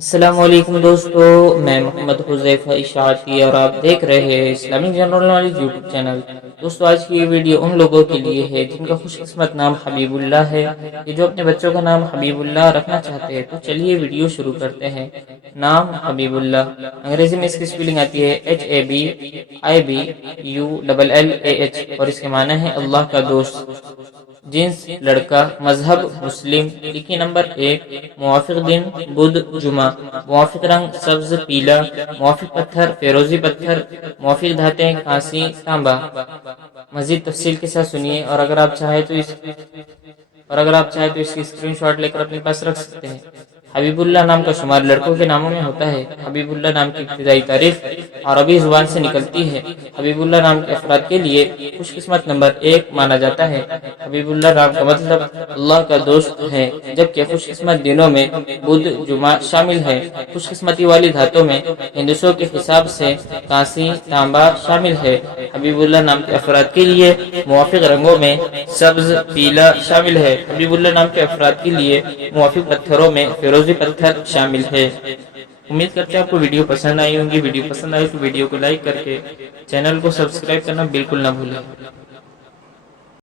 السلام علیکم دوستو، میں محمد حذیفہ اشاعتی اور آپ دیکھ رہے ہیں Islamic general knowledge YouTube channel. دوستو آج کی یہ ویڈیو ان لوگوں کے لیے ہے جن کا خوش قسمت نام حبیب اللہ ہے، یہ جو اپنے بچوں کا نام حبیب اللہ رکھنا چاہتے ہیں۔ تو چلیے ویڈیو شروع کرتے ہیں۔ نام حبیب اللہ، انگریزی میں اس کی سپیلنگ آتی ہے HABIBULLAH اور اس کے معنی ہے اللہ کا دوست۔ جنس لڑکا، مذہب مسلم، لکی نمبر 1، موافق دن بدھ جمعہ، موافق رنگ سبز پیلا، موافق پتھر فیروزی پتھر، موافق دھاتیں کانسی تانبا۔ مزید تفصیل کے ساتھ سنیے، اور اگر آپ چاہیں تو اس کی اسکرین شاٹ لے کر اپنے پاس رکھ سکتے ہیں۔ حبیب اللہ نام کا شمار لڑکوں کے ناموں میں ہوتا ہے۔ حبیب اللہ نام کی ابتدائی تاریخ عربی زبان سے نکلتی ہے۔ حبیب اللہ نام کے افراد کے لیے خوش قسمت نمبر 1 مانا جاتا ہے۔ حبیب اللہ نام کا مطلب اللہ کا دوست ہے، جبکہ خوش قسمت دنوں میں بدھ جمعہ شامل ہے۔ خوش قسمتی والی دھاتوں میں ہندسوں کے حساب سے کانسی تانبا شامل ہے۔ حبیب اللہ نام کے افراد کے لیے موافق رنگوں میں سبز پیلا شامل ہے۔ حبیب اللہ نام کے افراد کے لیے موافق پتھروں میں فیروزی پتھر شامل ہے۔ امید کرتے ہیں آپ کو ویڈیو پسند آئی ہوں گی۔ ویڈیو پسند آئی تو ویڈیو کو لائک کر کے چینل کو سبسکرائب کرنا بالکل نہ بھولیں۔